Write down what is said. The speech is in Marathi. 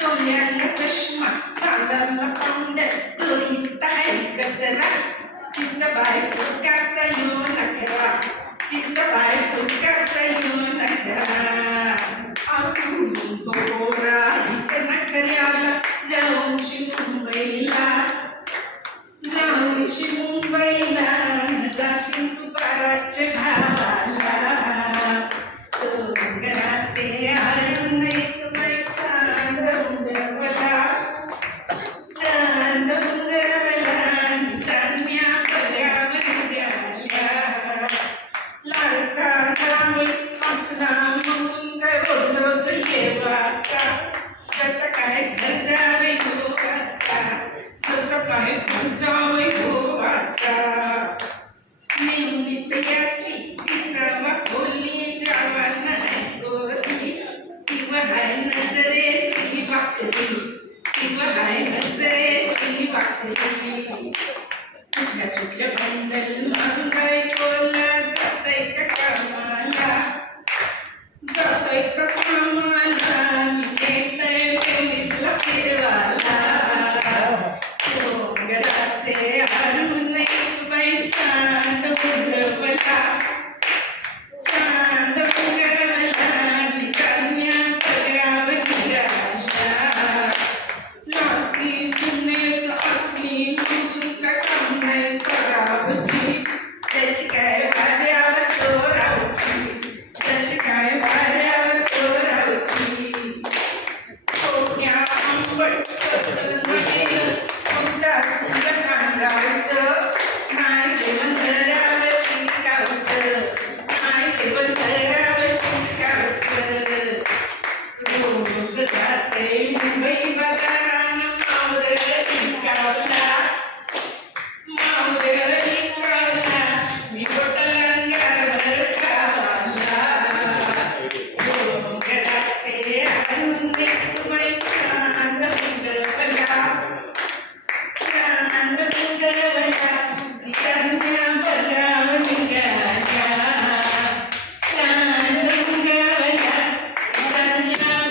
डोळ्याला चष्मा कानाला पांड्या डोळीत आहे गजरा तिचं बायकोकाचा यो नखरा तिचं बायकोकाचा यो नखरा आपण गोरा हिच्या नखऱ्याला जाऊनशी मुंबईला जाशील तू बाराच्या घावाला घराचे आळून एक बाई चांद उंगरवला चांदम्या पल्यावर गेल्या लाडका जावई असला मग रोज रोज येवाचा जसं काय घर जावे गोवाचा जसं काय घर जावे गोवाचा निसर्गाची तिसरावा खोली गावाला गोरी किंवा हाय नजरेची वाकडी किंवा हाय नजरेची वाकडी कुठल्या सुटल्या बंडल मारून